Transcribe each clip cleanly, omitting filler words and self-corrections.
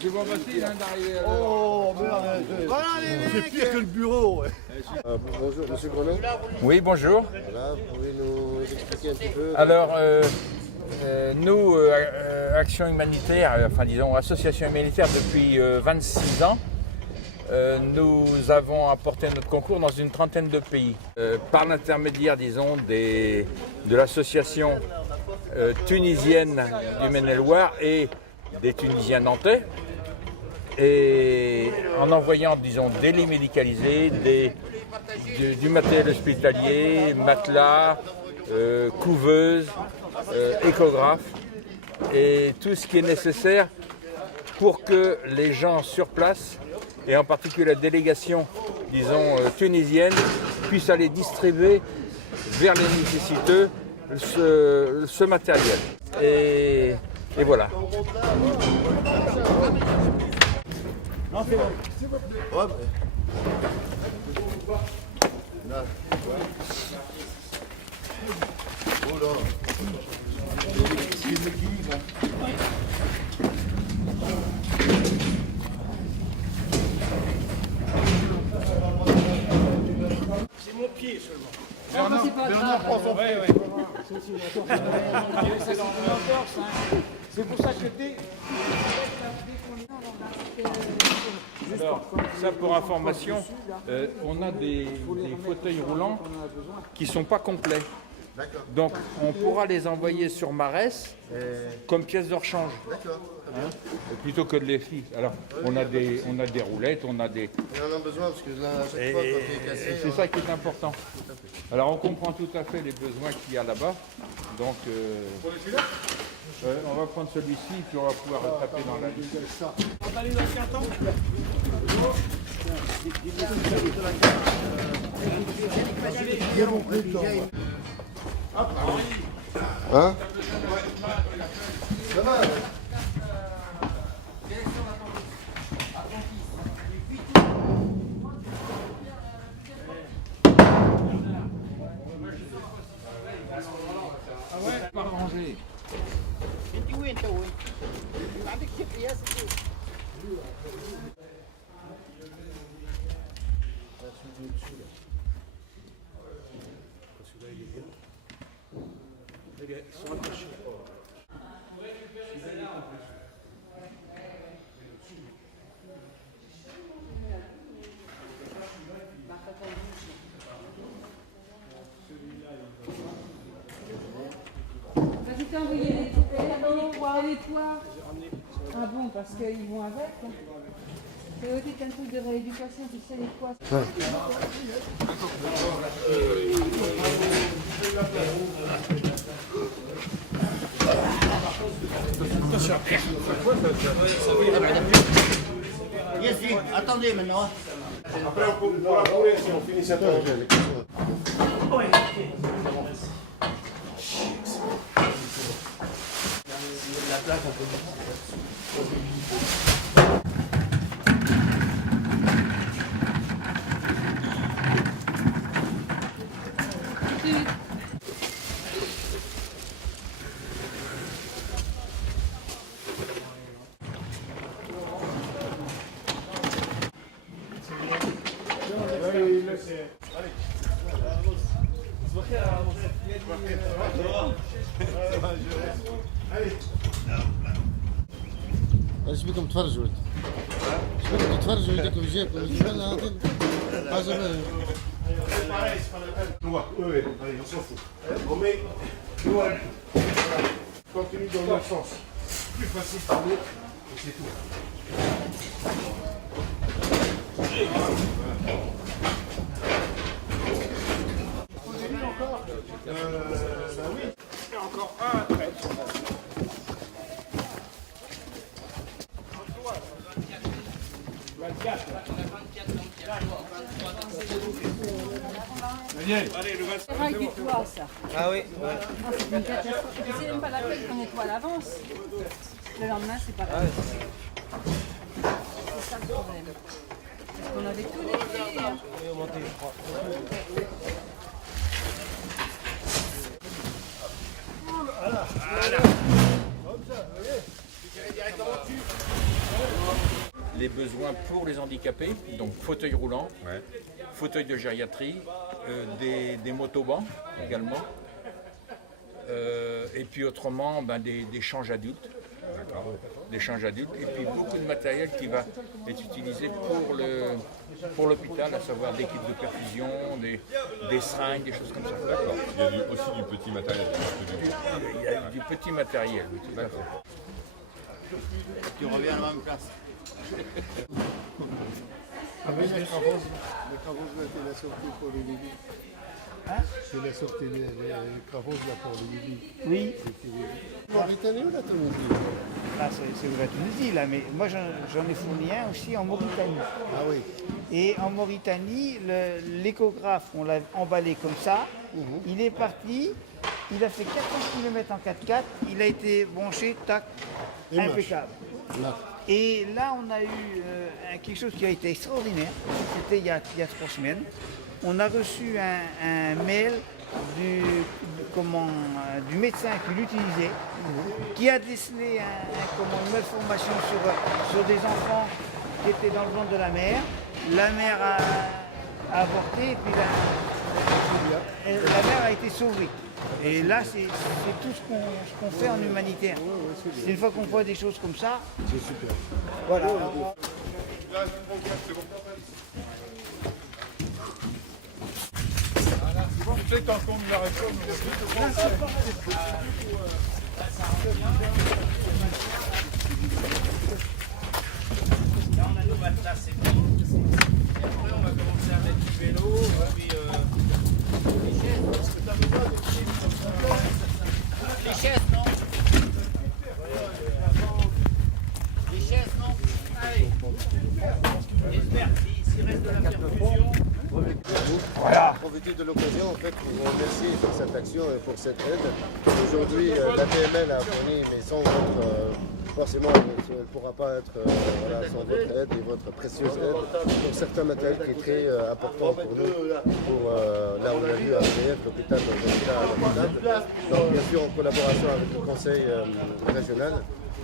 C'est bon facile d'arriver. Oh merde, c'est pire que le bureau. Bonjour, monsieur Grenet. Oui, bonjour. Voilà, vous pouvez nous expliquer un petit peu. Alors, nous, Action Humanitaire, enfin disons Association Humanitaire depuis 26 ans, nous avons apporté notre concours dans une trentaine de pays. Par l'intermédiaire, disons, de l'association tunisienne du Maine-et-Loire et des Tunisiens nantais, et en envoyant, disons, des lits médicalisés, du matériel hospitalier, matelas, couveuses, échographes et tout ce qui est nécessaire pour que les gens sur place, et en particulier la délégation, disons, tunisienne, puissent aller distribuer vers les nécessiteux ce matériel. Et voilà. Non, c'est bon. Ouais, là. Oh là. C'est mon pied seulement. Bernard, Bernard prend son pied. C'est pour ça que dès Alors, ça pour information, on a des fauteuils roulants qui ne sont pas complets. Donc on pourra les envoyer sur Marès comme pièces de rechange. Plutôt que de les fixer. Alors on a des roulettes, on a des. On en a besoin parce que là, à chaque fois, quand il est cassé. C'est ça qui est important. Alors on comprend tout à fait les besoins qu'il y a là-bas. Donc on va prendre celui-ci puis on va pouvoir le taper dans la liste. on va aller dans le canton. Hein? Ça va. Pas rangé. Vas-y, t'as envoyé les poires, les poires. Ah bon, parce qu'ils vont avec. C'est aussi un truc de rééducation, tu sais, les poires. Yes, attendez maintenant. Après, on pourra courir si on finit cette heure. La plaque, on peut ايش بكم تفرجوا انت؟ ايش بكم تتفرجوا ايدك وجيبكم الجبال هذه؟ حاجه Oui, allez, on s'en fout. On met. Continue dans l'autre sens. Plus facile par l'autre, et c'est tout. encore un à traître. C'est vrai du toit, ça. Ah oui. Ah, c'est une catastrophe. C'est même pas la peine qu'on nettoie à l'avance. Le lendemain, c'est pas grave. C'est ça le problème. Parce qu'on avait tout nettoyé. Hein. besoins pour les handicapés, donc fauteuil roulant, fauteuil de gériatrie, des motobancs également, et puis autrement des changes adultes. Et puis beaucoup de matériel qui va être utilisé pour l'hôpital, à savoir des kits de perfusion, des seringues, des choses comme ça. D'accord. Il y a aussi du petit matériel. Il y a du petit matériel, oui, tout à fait. Tu reviens à la même place. Avec les carrosses, c'est la sortie pour les bébés. C'est la sortie des carrosses là pour les bébés. Oui, Mauritanie ou la Tunisie? là c'est la Tunisie, là, mais moi j'en ai fourni un aussi en Mauritanie. Ah oui. Et en Mauritanie, l'échographe, on l'a emballé comme ça, il est parti, il a fait 400 km en 4x4, il a été branché, tac, impeccable. Là. Et là, on a eu quelque chose qui a été extraordinaire, c'était il y a 3 semaines. On a reçu un mail du médecin qui l'utilisait, qui a décelé une malformation sur des enfants qui étaient dans le ventre de la mère. La mère a avorté et puis la mère a été sauvée. Et là, c'est tout ce qu'on fait en humanitaire. C'est une fois qu'on voit des choses comme ça. C'est super. Voilà. C'est un compte de la réforme. Là, on a nos matelas, c'est bon. Et après, on va commencer à mettre du vélo, et puis les chaises. Est-ce que tu as besoin les chaises, non? Les chaises, non? Allez. J'espère s'il reste de la perfusion. Profiter de l'occasion en fait pour vous remercier pour cette action et pour cette aide. Aujourd'hui, la TML a fourni, mais sans votre, forcément, elle ne pourra pas être sans votre aide et votre précieuse aide pour certains matériels qui est très important pour nous, pour là on a vu à l'hôpital de donc bien sûr en collaboration avec le conseil régional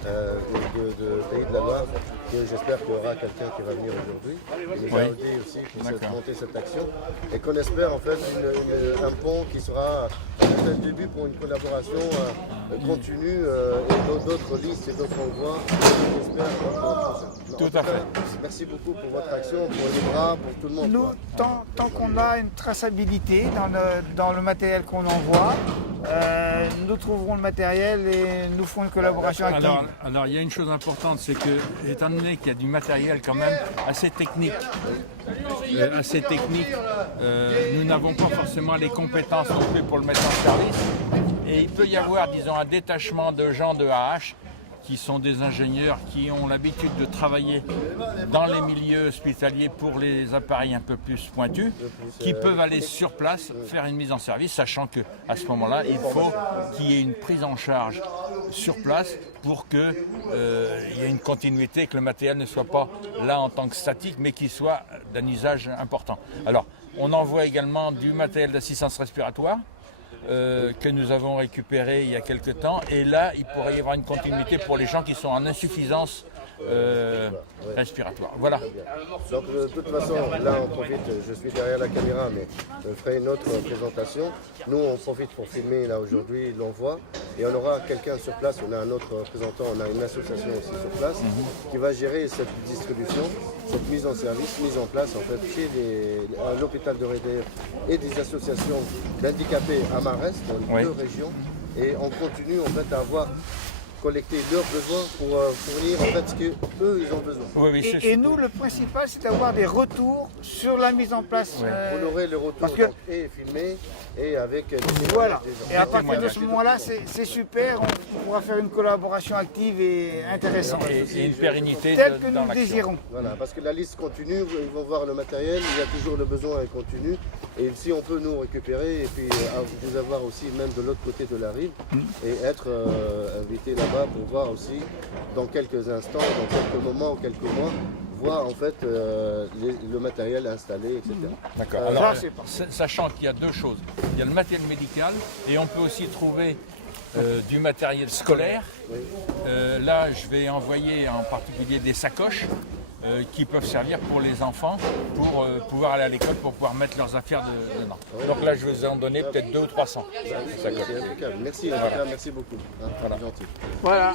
de Pays de la Loire, que j'espère qu'il y aura quelqu'un qui va venir aujourd'hui. Il nous a aidé aussi pour monter cette action et qu'on espère en fait un pont qui sera un début pour une collaboration continue et d'autres listes et d'autres envois. J'espère. Tout à fait. Merci beaucoup pour votre action, pour les bras, pour tout le monde. Nous, tant qu'on a une traçabilité dans le matériel qu'on envoie, nous trouverons le matériel et nous ferons une collaboration active. Alors, il y a une chose importante, c'est que, étant donné qu'il y a du matériel quand même assez technique, nous n'avons pas forcément les compétences non plus pour le mettre en service. Et il peut y avoir, disons, un détachement de gens de AH qui sont des ingénieurs qui ont l'habitude de travailler dans les milieux hospitaliers pour les appareils un peu plus pointus, qui peuvent aller sur place faire une mise en service, sachant qu'à ce moment-là, il faut qu'il y ait une prise en charge sur place pour qu'il y ait une continuité, que le matériel ne soit pas là en tant que statique, mais qu'il soit d'un usage important. Alors, on envoie également du matériel d'assistance respiratoire, que nous avons récupéré il y a quelque temps, et là il pourrait y avoir une continuité pour les gens qui sont en insuffisance respiratoire. Voilà. Donc de toute façon, là on profite, je suis derrière la caméra, mais je ferai une autre présentation. Nous on profite pour filmer là aujourd'hui l'envoi, et on aura quelqu'un sur place, on a un autre représentant, on a une association aussi sur place, qui va gérer cette distribution, cette mise en service, mise en place en fait chez à l'hôpital de Rédère et des associations d'handicapés à Marest, dans les deux régions, et on continue en fait à avoir collecter leurs besoins pour fournir en fait ce qu'eux ils ont besoin. Oui, et nous, le principal, c'est d'avoir des retours sur la mise en place. Vous aurez le retour que, donc, et filmé et avec voilà. Et à partir de ce moment-là, c'est super, on pourra faire une collaboration active et intéressante. Et une pérennité telle que dans nous le désirons. Voilà, parce que la liste continue, ils vont voir le matériel, il y a toujours le besoin et continue. Et si on peut nous récupérer et puis vous avoir aussi même de l'autre côté de la rive et être invité là-bas pour voir aussi dans quelques instants, dans quelques moments ou quelques mois, voir en fait le matériel installé, etc. D'accord. Alors, sachant qu'il y a deux choses, il y a le matériel médical et on peut aussi trouver du matériel scolaire. Là, je vais envoyer en particulier des sacoches qui peuvent servir pour les enfants, pour pouvoir aller à l'école, pour pouvoir mettre leurs affaires dedans. Donc là, je vous ai en donné peut-être 200 ou 300. C'est impeccable. Merci, en tout cas, merci beaucoup. Hein, Voilà. Gentil. Voilà.